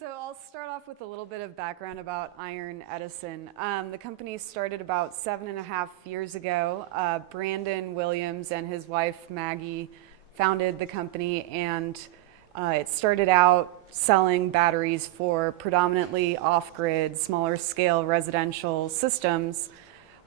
So I'll start off with a little bit of background about Iron Edison. The company started about 7.5 years ago. Brandon Williams and his wife Maggie founded the company, and it started out selling batteries for predominantly off-grid, smaller scale residential systems.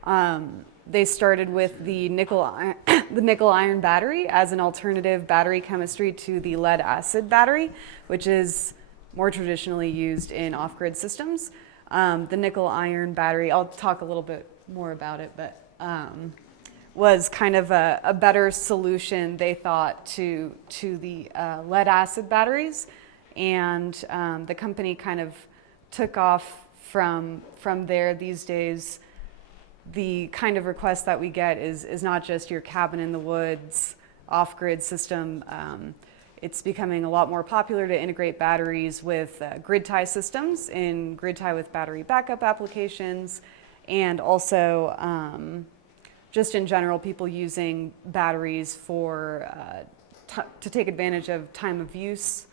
They started with the nickel iron battery as an alternative battery chemistry to the lead acid battery, which is more traditionally used in off-grid systems. The nickel iron battery, I'll talk a little bit more about it, but was kind of a better solution, they thought, to the lead acid batteries. And the company kind of took off from there. These days, the kind of request that we get is not just your cabin in the woods off-grid system. It's becoming a lot more popular to integrate batteries with grid tie systems, in grid tie with battery backup applications, and also just in general, people using batteries for to take advantage of time of use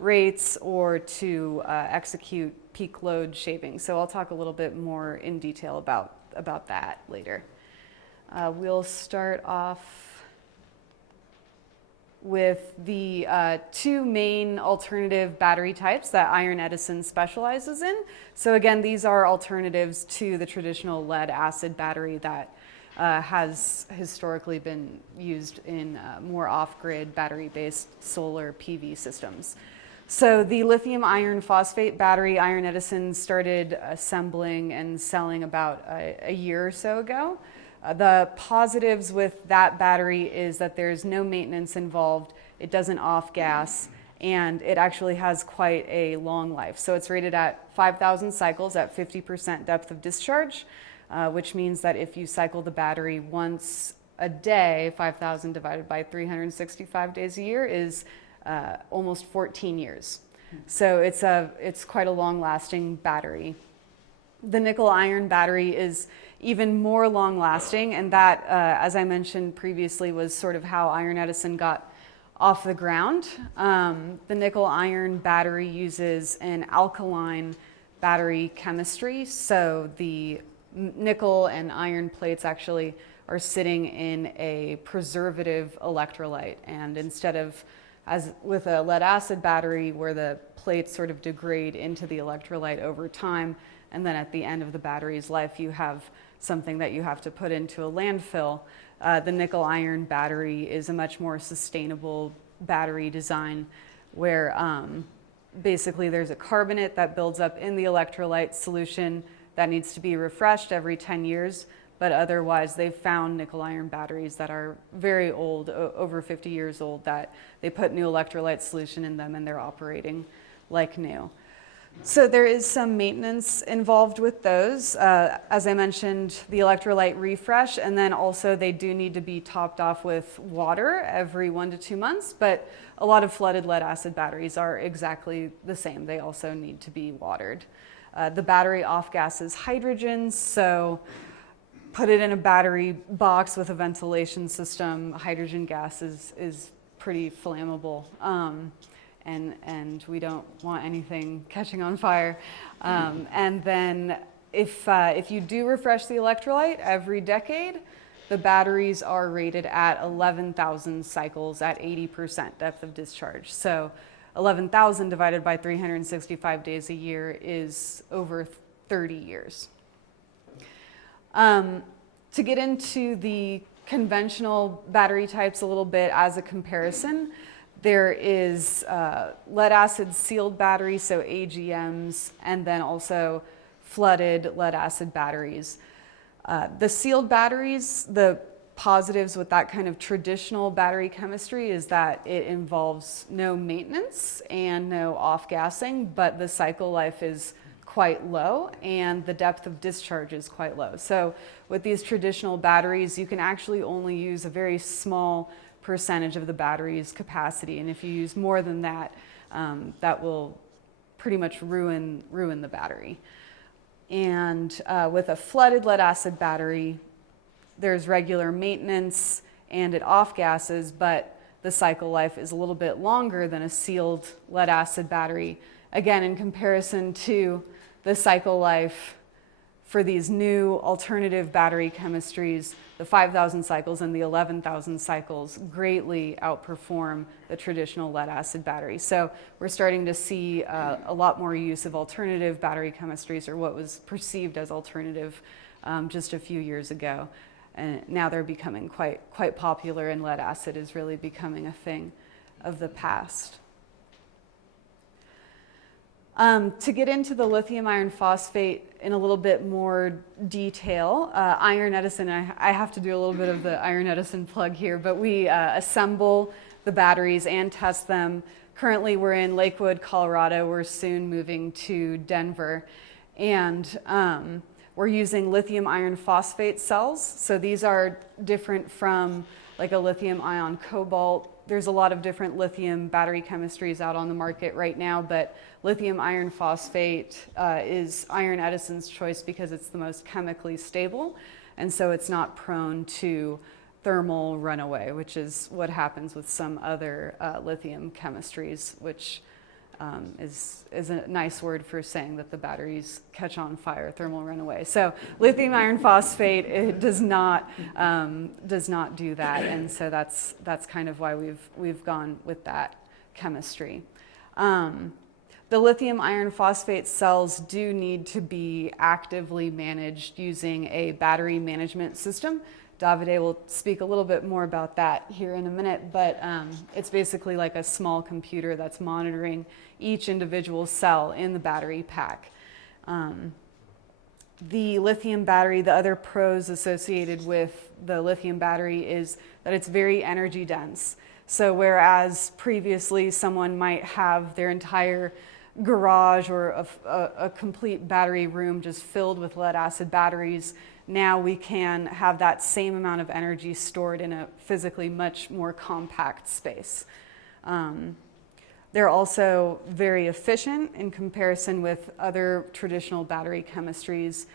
rates or to execute peak load shaving. So I'll talk a little bit more in detail about that later. We'll start off with the two main alternative battery types that Iron Edison specializes in. So again, these are alternatives to the traditional lead acid battery that has historically been used in more off-grid battery-based solar PV systems. So the lithium iron phosphate battery, Iron Edison started assembling and selling about a year or so ago. The positives with that battery is that there's no maintenance involved, it doesn't off-gas, and it actually has quite a long life. So it's rated at 5,000 cycles at 50% depth of discharge, which means that if you cycle the battery once a day, 5,000 divided by 365 days a year is almost 14 years. So it's quite a long-lasting battery. The nickel iron battery is even more long-lasting, and that, as I mentioned previously, was sort of how Iron Edison got off the ground. The nickel iron battery uses an alkaline battery chemistry, so the nickel and iron plates actually are sitting in a preservative electrolyte, and instead of, as with a lead acid battery where the plates sort of degrade into the electrolyte over time, and then at the end of the battery's life you have something that you have to put into a landfill. The nickel iron battery is a much more sustainable battery design where basically there's a carbonate that builds up in the electrolyte solution that needs to be refreshed every 10 years, but otherwise they've found nickel iron batteries that are very old, over 50 years old, that they put new electrolyte solution in them and they're operating like new. So there is some maintenance involved with those. As I mentioned, the electrolyte refresh, and then also they do need to be topped off with water every 1 to 2 months, but a lot of flooded lead acid batteries are exactly the same. They also need to be watered. The battery off-gases hydrogen, so put it in a battery box with a ventilation system. Hydrogen gas is pretty flammable. And we don't want anything catching on fire. And then if you do refresh the electrolyte every decade, the batteries are rated at 11,000 cycles at 80% depth of discharge. So 11,000 divided by 365 days a year is over 30 years. To get into the conventional battery types a little bit as a comparison, there is lead acid sealed batteries, so AGMs, and then also flooded lead acid batteries. The sealed batteries, the positives with that kind of traditional battery chemistry is that it involves no maintenance and no off-gassing, but the cycle life is quite low and the depth of discharge is quite low. So with these traditional batteries, you can actually only use a very small percentage of the battery's capacity, and if you use more than that, that will pretty much ruin the battery. And with a flooded lead acid battery, there's regular maintenance and it off-gases, but the cycle life is a little bit longer than a sealed lead acid battery. again, in comparison to the cycle life for these new alternative battery chemistries, the 5,000 cycles and the 11,000 cycles greatly outperform the traditional lead acid battery. So we're starting to see a lot more use of alternative battery chemistries, or what was perceived as alternative just a few years ago. And now they're becoming quite popular, and lead acid is really becoming a thing of the past. To get into the lithium iron phosphate in a little bit more detail, Iron Edison, I have to do a little bit of the Iron Edison plug here, but we assemble the batteries and test them. Currently we're in Lakewood, Colorado. We're soon moving to Denver. And we're using lithium iron phosphate cells. So these are different from like a lithium ion cobalt. There's a lot of different lithium battery chemistries out on the market right now, but lithium iron phosphate is Iron Edison's choice because it's the most chemically stable, and so it's not prone to thermal runaway, which is what happens with some other lithium chemistries, which is a nice word for saying that the batteries catch on fire, thermal runaway. So lithium iron phosphate, it does not do that, and so that's kind of why we've gone with that chemistry. The lithium iron phosphate cells do need to be actively managed using a battery management system. Davide will speak a little bit more about that here in a minute, but it's basically like a small computer that's monitoring each individual cell in the battery pack. The lithium battery, the other pros associated with the lithium battery is that it's very energy dense. So whereas previously someone might have their entire garage or a complete battery room just filled with lead acid batteries, now we can have that same amount of energy stored in a physically much more compact space. They're also very efficient in comparison with other traditional battery chemistries,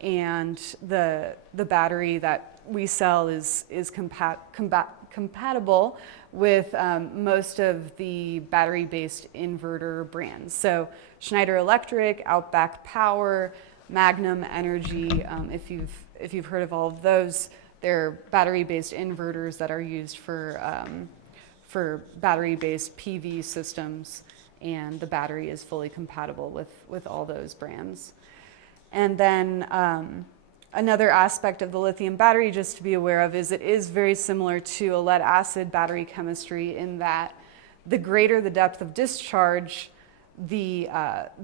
and the battery that we sell is compatible with most of the battery-based inverter brands. So Schneider Electric, Outback Power, Magnum Energy, if you've heard of all of those, they're battery-based inverters that are used for battery-based PV systems, and the battery is fully compatible with all those brands. And then another aspect of the lithium battery just to be aware of is it is very similar to a lead acid battery chemistry in that the greater the depth of discharge, the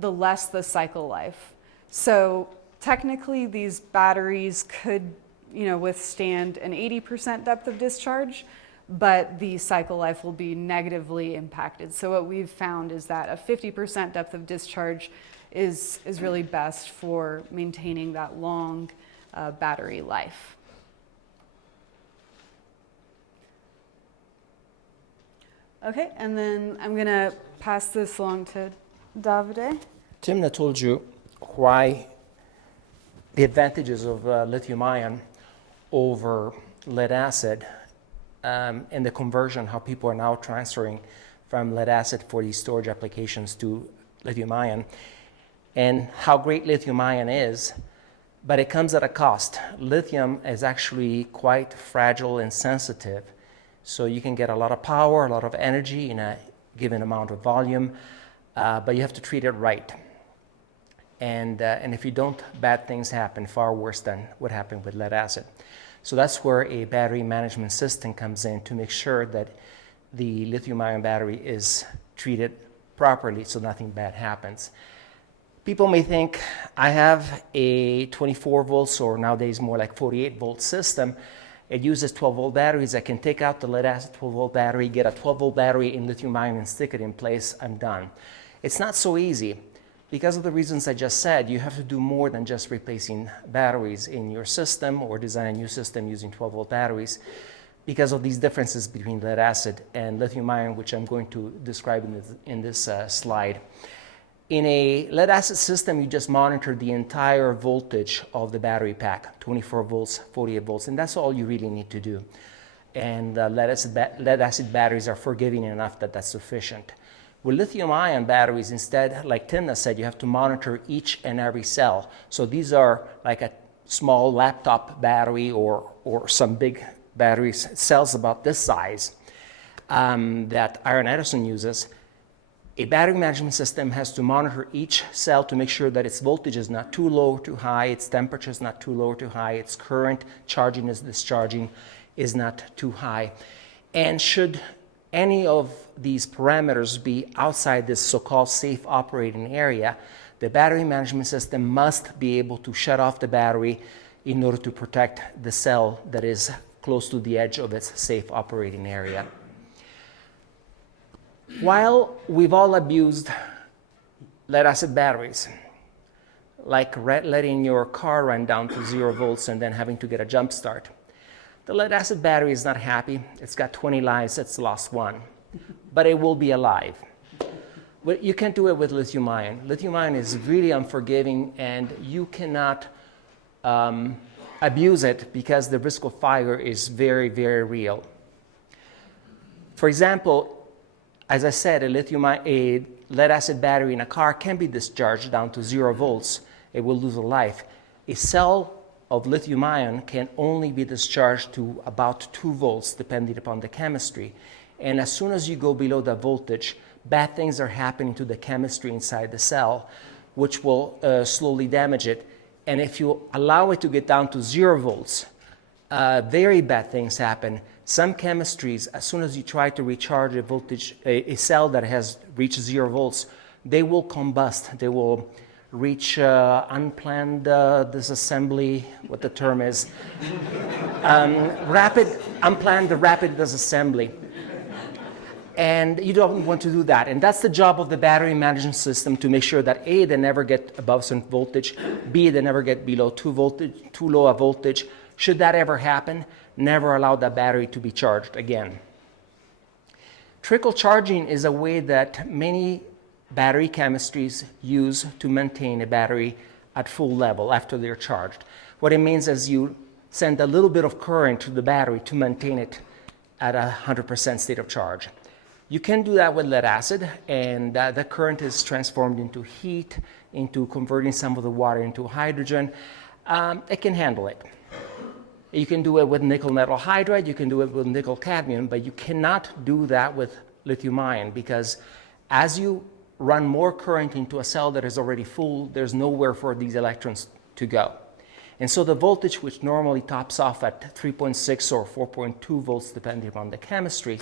less the cycle life. So technically these batteries could withstand an 80% depth of discharge, but the cycle life will be negatively impacted. So what we've found is that a 50% depth of discharge is really best for maintaining that long battery life. Okay, and then I'm going to pass this along to Davide. Timna told you why the advantages of lithium ion over lead acid and the conversion, how people are now transferring from lead acid for these storage applications to lithium ion, and how great lithium ion is, but it comes at a cost. Lithium is actually quite fragile and sensitive, so you can get a lot of power, a lot of energy in a given amount of volume, but you have to treat it right. And if you don't, bad things happen, far worse than what happened with lead acid. So that's where a battery management system comes in to make sure that the lithium-ion battery is treated properly so nothing bad happens. People may think, I have a 24 volts or nowadays more like 48 volt system. It uses 12 volt batteries. I can take out the lead acid 12 volt battery, get a 12 volt battery in lithium ion and stick it in place, I'm done. It's not so easy. Because of the reasons I just said, you have to do more than just replacing batteries in your system or design a new system using 12 volt batteries because of these differences between lead acid and lithium ion, which I'm going to describe in this slide. In a lead acid system, you just monitor the entire voltage of the battery pack, 24 volts, 48 volts, and that's all you really need to do. And lead acid batteries are forgiving enough that that's sufficient. With lithium-ion batteries, instead, like Tina said, you have to monitor each and every cell. So these are like a small laptop battery or some big batteries, cells about this size that Iron Edison uses. A battery management system has to monitor each cell to make sure that its voltage is not too low or too high, its temperature is not too low or too high, its current charging is discharging is not too high. And should any of these parameters be outside this so-called safe operating area, the battery management system must be able to shut off the battery in order to protect the cell that is close to the edge of its safe operating area. While we've all abused lead-acid batteries, like letting your car run down to 0 volts and then having to get a jump start, the lead-acid battery is not happy. It's got 20 lives, it's lost 1, but it will be alive. But you can't do it with lithium-ion. Lithium-ion is really unforgiving, and you cannot abuse it because the risk of fire is very, very real. For example, as I said, a lead-acid battery in a car can be discharged down to 0 volts. It will lose a life. A cell of lithium-ion can only be discharged to about 2 volts, depending upon the chemistry. And as soon as you go below that voltage, bad things are happening to the chemistry inside the cell, which will slowly damage it. And if you allow it to get down to 0 volts, very bad things happen. Some chemistries, as soon as you try to recharge a voltage, a cell that has reached 0 volts, they will combust. They will reach unplanned disassembly, what the term is, unplanned rapid disassembly. And you don't want to do that. And that's the job of the battery management system, to make sure that A, they never get above certain voltage, B, they never get below too low a voltage. Should that ever happen, never allow that battery to be charged again. Trickle charging is a way that many battery chemistries use to maintain a battery at full level after they're charged. What it means is you send a little bit of current to the battery to maintain it at 100% state of charge. You can do that with lead acid, and the current is transformed into heat, into converting some of the water into hydrogen. It can handle it. You can do it with nickel metal hydride, you can do it with nickel cadmium, but you cannot do that with lithium-ion, because as you run more current into a cell that is already full, there's nowhere for these electrons to go. And so the voltage, which normally tops off at 3.6 or 4.2 volts, depending on the chemistry,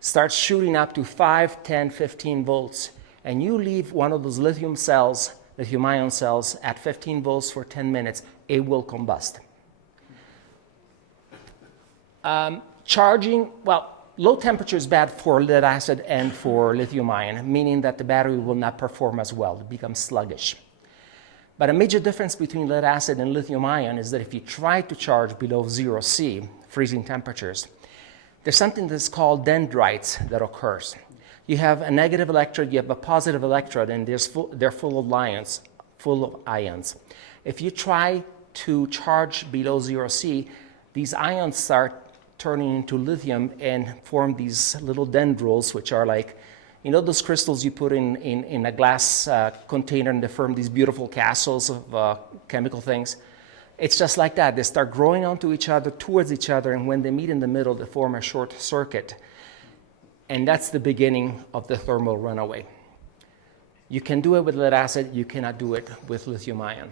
starts shooting up to 5, 10, 15 volts. And you leave one of those lithium cells, lithium-ion cells, at 15 volts for 10 minutes, it will combust. Charging, well, low temperature is bad for lead acid and for lithium-ion, meaning that the battery will not perform as well, it becomes sluggish. But a major difference between lead acid and lithium-ion is that if you try to charge below 0 C, freezing temperatures, there's something that's called dendrites that occurs. You have a negative electrode, you have a positive electrode, and they're full of ions. If you try to charge below 0 C, these ions start turning into lithium and form these little dendrites, which are like, you know, those crystals you put in a glass container and they form these beautiful castles of chemical things. It's just like that. They start growing onto each other, towards each other, and when they meet in the middle, they form a short circuit. And that's the beginning of the thermal runaway. You can do it with lead acid, you cannot do it with lithium-ion.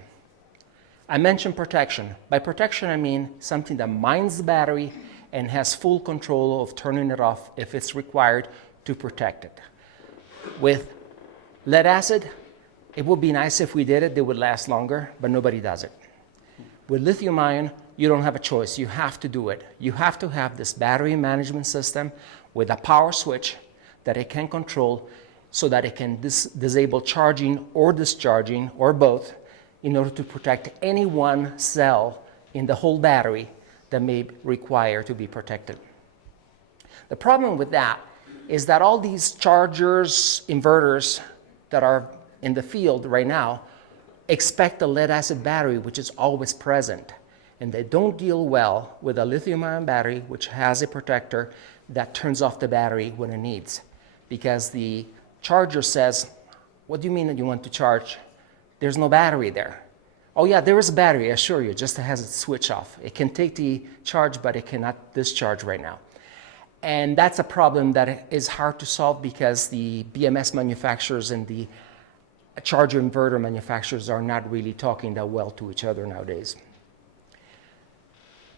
I mentioned protection. By protection, I mean something that mines the battery and has full control of turning it off if it's required to protect it. With lead acid, it would be nice if we did it, they would last longer, but nobody does it. With lithium-ion, you don't have a choice, you have to do it. You have to have this battery management system with a power switch that it can control so that it can disable charging or discharging, or both, in order to protect any one cell in the whole battery that may require to be protected. The problem with that is that all these chargers, inverters that are in the field right now expect a lead acid battery which is always present, and they don't deal well with a lithium-ion battery which has a protector that turns off the battery when it needs, because the charger says, what do you mean that you want to charge? There's no battery there. Oh yeah, there is a battery, I assure you, just has its switch off. It can take the charge, but it cannot discharge right now. And that's a problem that is hard to solve because the BMS manufacturers and the charger inverter manufacturers are not really talking that well to each other nowadays.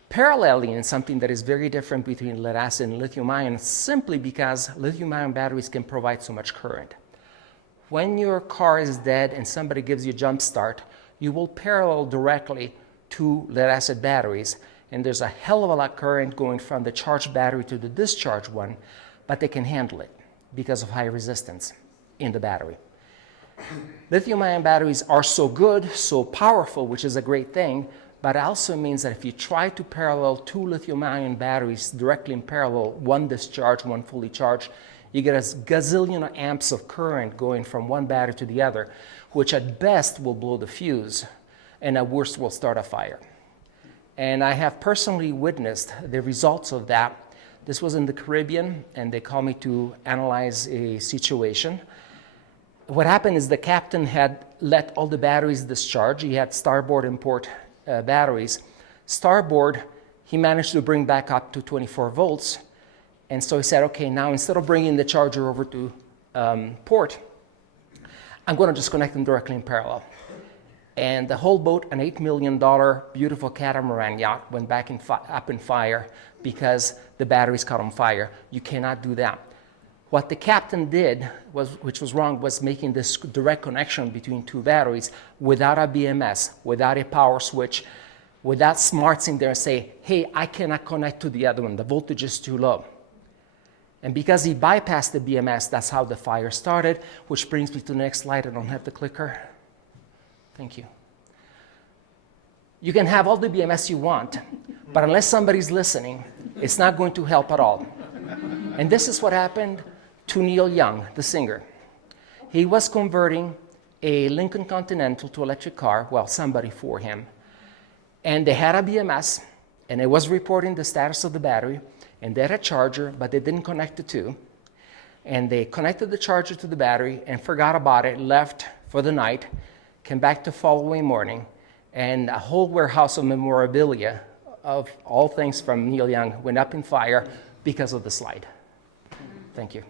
Paralleling is something that is very different between lead acid and lithium ion simply because lithium ion batteries can provide so much current. When your car is dead and somebody gives you a jump start, you will parallel directly to lead acid batteries, and there's a hell of a lot of current going from the charged battery to the discharged one, but they can handle it because of high resistance in the battery. Lithium-ion batteries are so good, so powerful, which is a great thing, but it also means that if you try to parallel two lithium-ion batteries directly in parallel, one discharged, one fully charged, you get a gazillion amps of current going from one battery to the other, which at best will blow the fuse, and at worst will start a fire. And I have personally witnessed the results of that. This was in the Caribbean, and they called me to analyze a situation. What happened is the captain had let all the batteries discharge. He had starboard and port batteries. Starboard, he managed to bring back up to 24 volts. And so he said, okay, now instead of bringing the charger over to port, I'm going to just connect them directly in parallel. And the whole boat, an $8 million beautiful catamaran yacht, went back up in fire because the batteries caught on fire. You cannot do that. What the captain did, which was wrong, was making this direct connection between two batteries without a BMS, without a power switch, without smarts in there and say, hey, I cannot connect to the other one. The voltage is too low. And because he bypassed the BMS, that's how the fire started, which brings me to the next slide. I don't have the clicker. Thank you. You can have all the BMS you want, but unless somebody's listening, it's not going to help at all. And this is what happened to Neil Young, the singer. He was converting a Lincoln Continental to electric car, well, somebody for him, and they had a BMS, and it was reporting the status of the battery, and they had a charger, but they didn't connect the two. And they connected the charger to the battery and forgot about it, left for the night, came back the following morning, and a whole warehouse of memorabilia of all things from Neil Young went up in fire because of the slide. Thank you.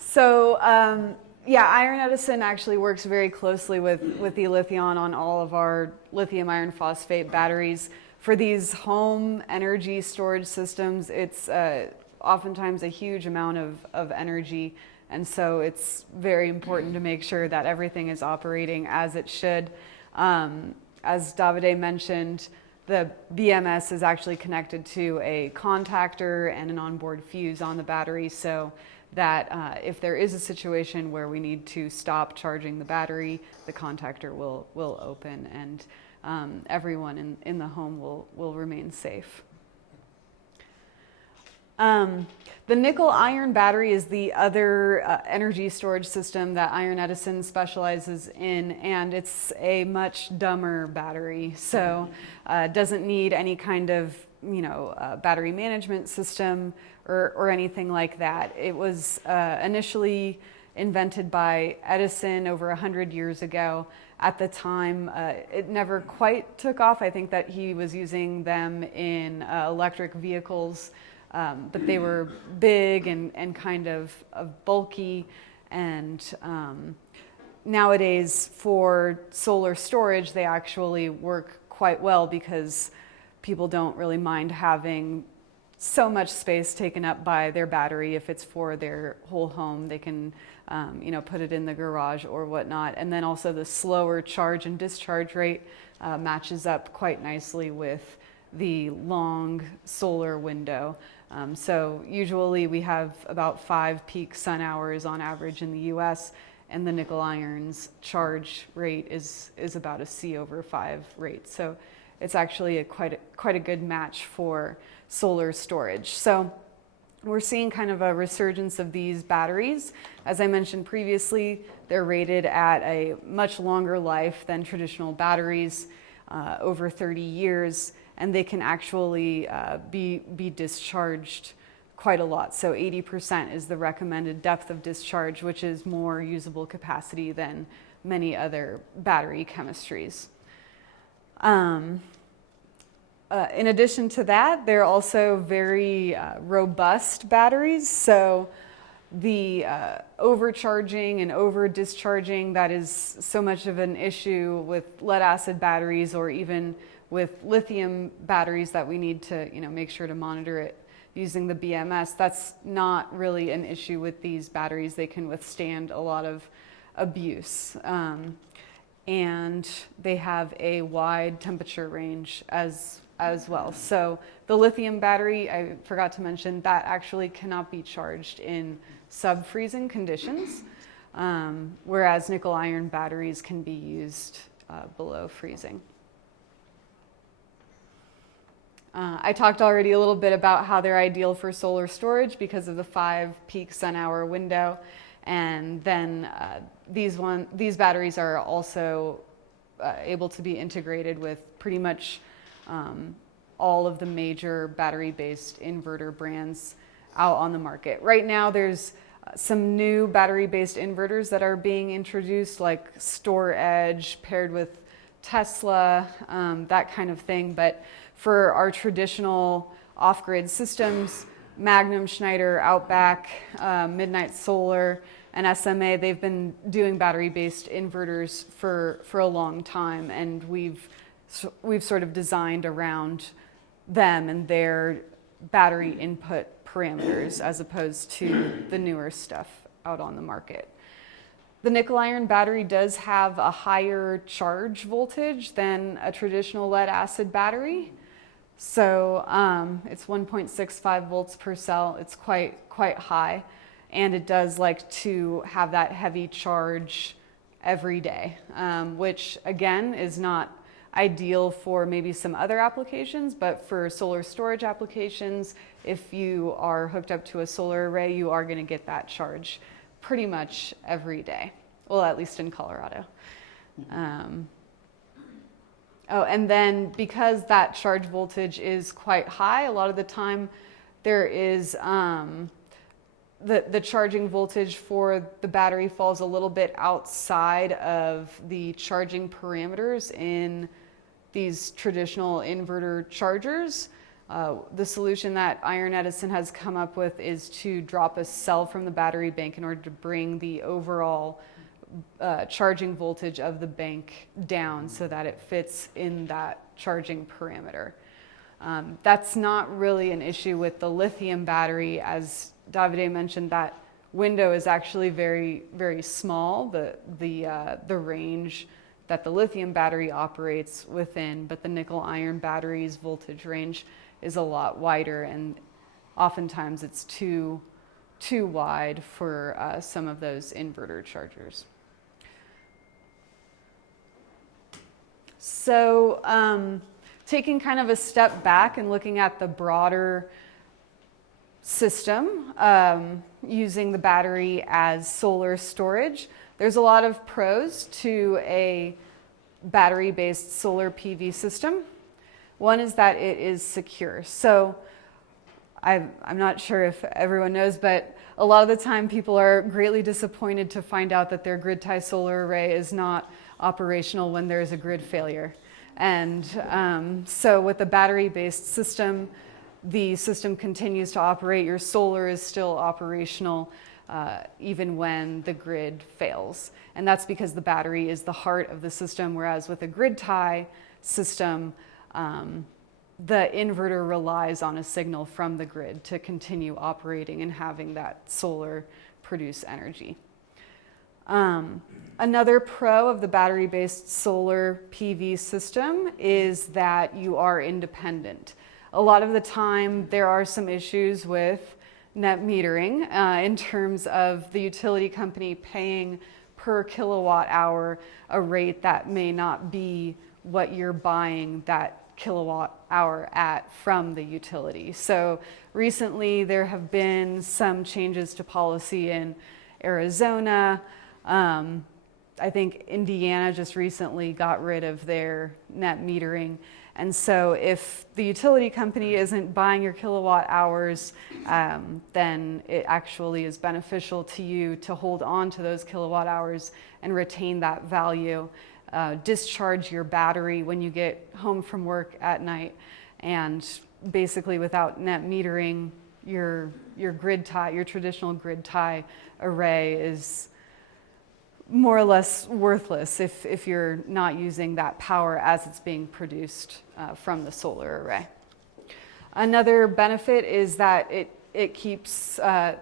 So, yeah, Iron Edison actually works very closely with Ilithion on all of our lithium iron phosphate batteries. For these home energy storage systems, it's oftentimes a huge amount of energy, and so it's very important to make sure that everything is operating as it should. As Davide mentioned, the BMS is actually connected to a contactor and an onboard fuse on the battery, so that if there is a situation where we need to stop charging the battery, the contactor will open, and everyone in the home will remain safe. The nickel iron battery is the other energy storage system that Iron Edison specializes in, and it's a much dumber battery, so doesn't need any kind of battery management system or anything like that. It was initially invented by Edison over 100 years ago. At the time, it never quite took off. I think that he was using them in electric vehicles, but they were big and kind of bulky. And nowadays, for solar storage, they actually work quite well because people don't really mind having so much space taken up by their battery. If it's for their whole home, they can put it in the garage or whatnot. And then also the slower charge and discharge rate matches up quite nicely with the long solar window. So usually we have about 5 peak sun hours on average in the US, and the nickel iron's charge rate is about a C/5 rate. So it's actually quite a good match for solar storage. So we're seeing kind of a resurgence of these batteries. As I mentioned previously, they're rated at a much longer life than traditional batteries, over 30 years, and they can actually be discharged quite a lot. So 80% is the recommended depth of discharge, which is more usable capacity than many other battery chemistries. In addition to that, they're also very robust batteries. So the overcharging and over discharging that is so much of an issue with lead acid batteries, or even with lithium batteries that we need to make sure to monitor it using the BMS, that's not really an issue with these batteries. They can withstand a lot of abuse. And they have a wide temperature range as well. So the lithium battery, I forgot to mention, that actually cannot be charged in sub-freezing conditions, whereas nickel iron batteries can be used below freezing. I talked already a little bit about how they're ideal for solar storage because of the 5 peak sun hour window. And then these batteries are also able to be integrated with pretty much all of the major battery-based inverter brands out on the market. Right now there's some new battery-based inverters that are being introduced, like StoreEdge paired with Tesla, that kind of thing. But for our traditional off-grid systems, Magnum, Schneider, Outback, Midnight Solar, and SMA, they've been doing battery-based inverters for a long time, and we've sort of designed around them and their battery input parameters as opposed to the newer stuff out on the market. The nickel iron battery does have a higher charge voltage than a traditional lead acid battery. So it's 1.65 volts per cell. It's quite high, and it does like to have that heavy charge every day, which again is not ideal for maybe some other applications, but for solar storage applications, if you are hooked up to a solar array, you are going to get that charge pretty much every day. Well, at least in Colorado. Oh, and then because that charge voltage is quite high, a lot of the time there is the charging voltage for the battery falls a little bit outside of the charging parameters in these traditional inverter chargers. The solution that Iron Edison has come up with is to drop a cell from the battery bank in order to bring the overall charging voltage of the bank down so that it fits in that charging parameter. That's not really an issue with the lithium battery. As Davide mentioned, that window is actually very, very small, the range that the lithium battery operates within, but the nickel iron battery's voltage range is a lot wider, and oftentimes it's too wide for some of those inverter chargers. So taking kind of a step back and looking at the broader system, using the battery as solar storage, there's a lot of pros to a battery-based solar PV system. One is that it is secure. So I'm not sure if everyone knows, but a lot of the time people are greatly disappointed to find out that their grid-tie solar array is not operational when there is a grid failure. And so with the battery-based system, the system continues to operate. Your solar is still operational even when the grid fails. And that's because the battery is the heart of the system, whereas with a grid tie system, the inverter relies on a signal from the grid to continue operating and having that solar produce energy. Another pro of the battery-based solar PV system is that you are independent. A lot of the time there are some issues with net metering in terms of the utility company paying per kilowatt hour a rate that may not be what you're buying that kilowatt hour at from the utility. So recently there have been some changes to policy in Arizona. I think Indiana just recently got rid of their net metering, And so if the utility company isn't buying your kilowatt hours, then it actually is beneficial to you to hold on to those kilowatt hours and retain that value. Discharge your battery when you get home from work at night, and basically without net metering, your grid tie, your traditional grid tie array is more or less worthless if you're not using that power as it's being produced from the solar array. Another benefit is that it keeps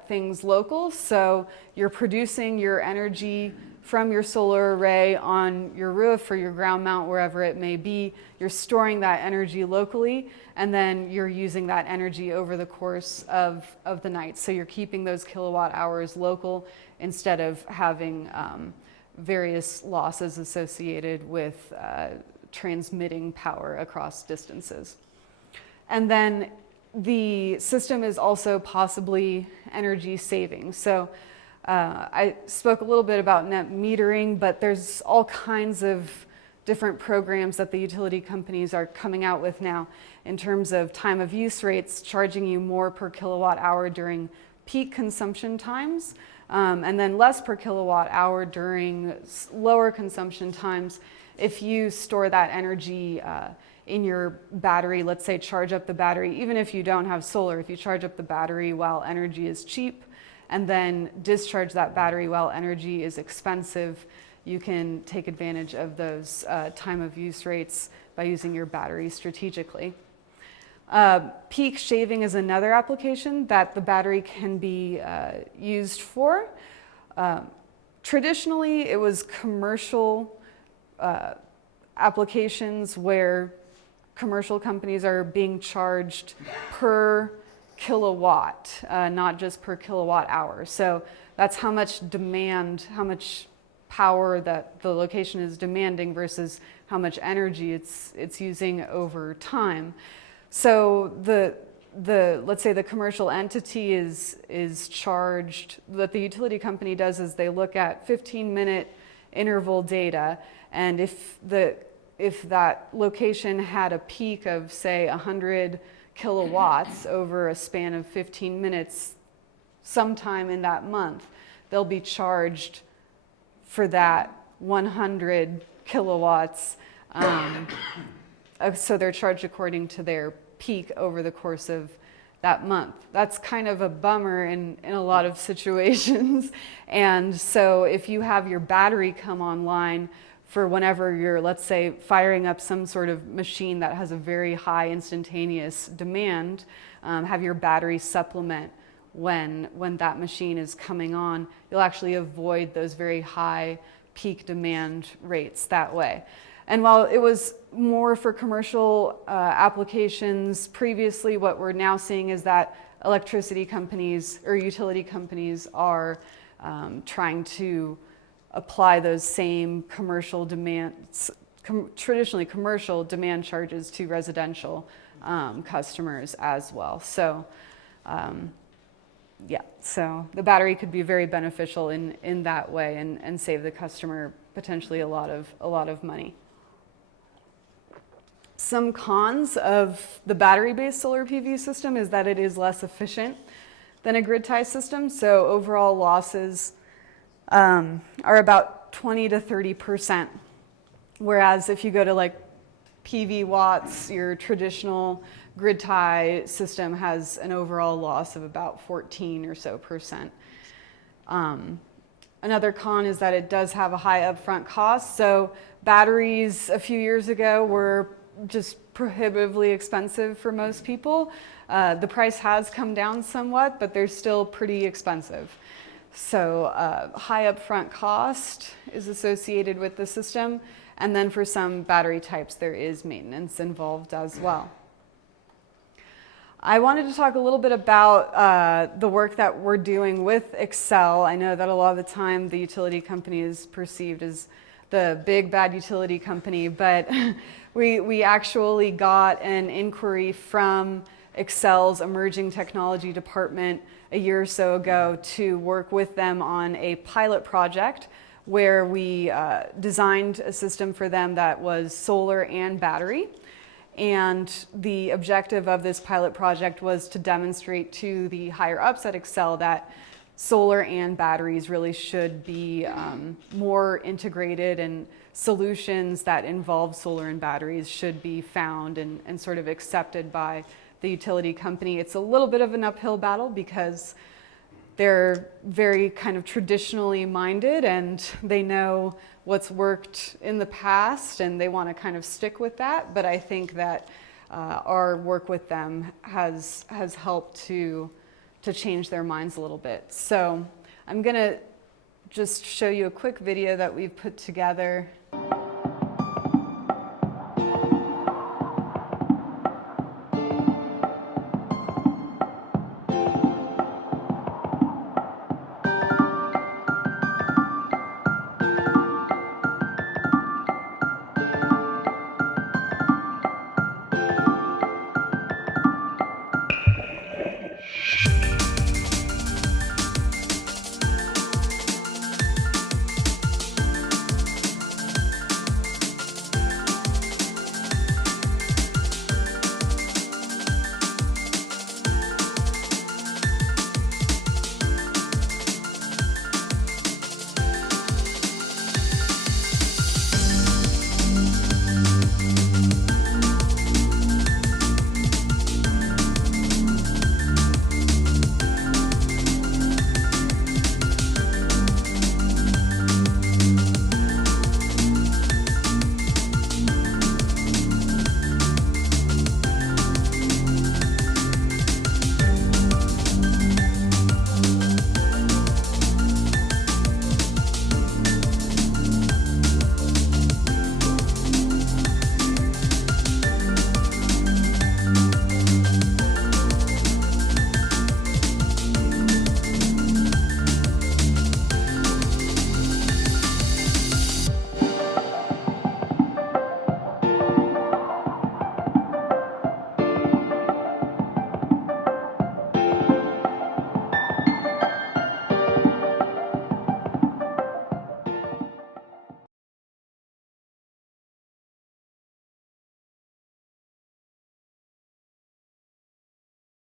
things local, so you're producing your energy from your solar array on your roof or your ground mount, wherever it may be. You're storing that energy locally, and then you're using that energy over the course of the night. So you're keeping those kilowatt hours local instead of having various losses associated with transmitting power across distances. And then the system is also possibly energy saving. So I spoke a little bit about net metering, but there's all kinds of different programs that the utility companies are coming out with now in terms of time of use rates, charging you more per kilowatt hour during peak consumption times, and then less per kilowatt hour during lower consumption times. If you store that energy in your battery, let's say charge up the battery, even if you don't have solar, if you charge up the battery while energy is cheap and then discharge that battery while energy is expensive, you can take advantage of those time of use rates by using your battery strategically. Peak shaving is another application that the battery can be used for. Traditionally, it was commercial applications where commercial companies are being charged per kilowatt, not just per kilowatt hour. So that's how much demand, how much power that the location is demanding versus how much energy it's using over time. So let's say the commercial entity is charged, what the utility company does is they look at 15-minute interval data, and if that location had a peak of, say, 100 kilowatts over a span of 15 minutes sometime in that month, they'll be charged for that 100 kilowatts. So they're charged according to their peak over the course of that month. That's kind of a bummer in a lot of situations. And so if you have your battery come online for whenever you're, let's say, firing up some sort of machine that has a very high instantaneous demand, have your battery supplement when that machine is coming on, you'll actually avoid those very high peak demand rates that way. And while it was more for commercial applications previously, what we're now seeing is that electricity companies or utility companies are trying to apply those same commercial demands, traditionally commercial demand charges to residential customers as well. So yeah, so the battery could be very beneficial in that way and save the customer potentially a lot of money. Some cons of the battery-based solar PV system is that it is less efficient than a grid tie system. So overall losses are about 20 to 30%. Whereas if you go to like PV watts, your traditional grid tie system has an overall loss of about 14 or so percent. Another con is that it does have a high upfront cost. So batteries a few years ago were just prohibitively expensive for most people. The price has come down somewhat, but they're still pretty expensive. So high upfront cost is associated with the system. And then for some battery types, there is maintenance involved as well. I wanted to talk a little bit about the work that we're doing with Xcel. I know that a lot of the time the utility company is perceived as the big bad utility company, but we actually got an inquiry from Xcel's emerging technology department a year or so ago to work with them on a pilot project where we designed a system for them that was solar and battery. And the objective of this pilot project was to demonstrate to the higher ups at Xcel that solar and batteries really should be more integrated, and solutions that involve solar and batteries should be found and sort of accepted by the utility company. It's a little bit of an uphill battle because they're very kind of traditionally minded, and they know what's worked in the past and they want to kind of stick with that. But I think that our work with them has helped to change their minds a little bit. So I'm going to just show you a quick video that we've put together.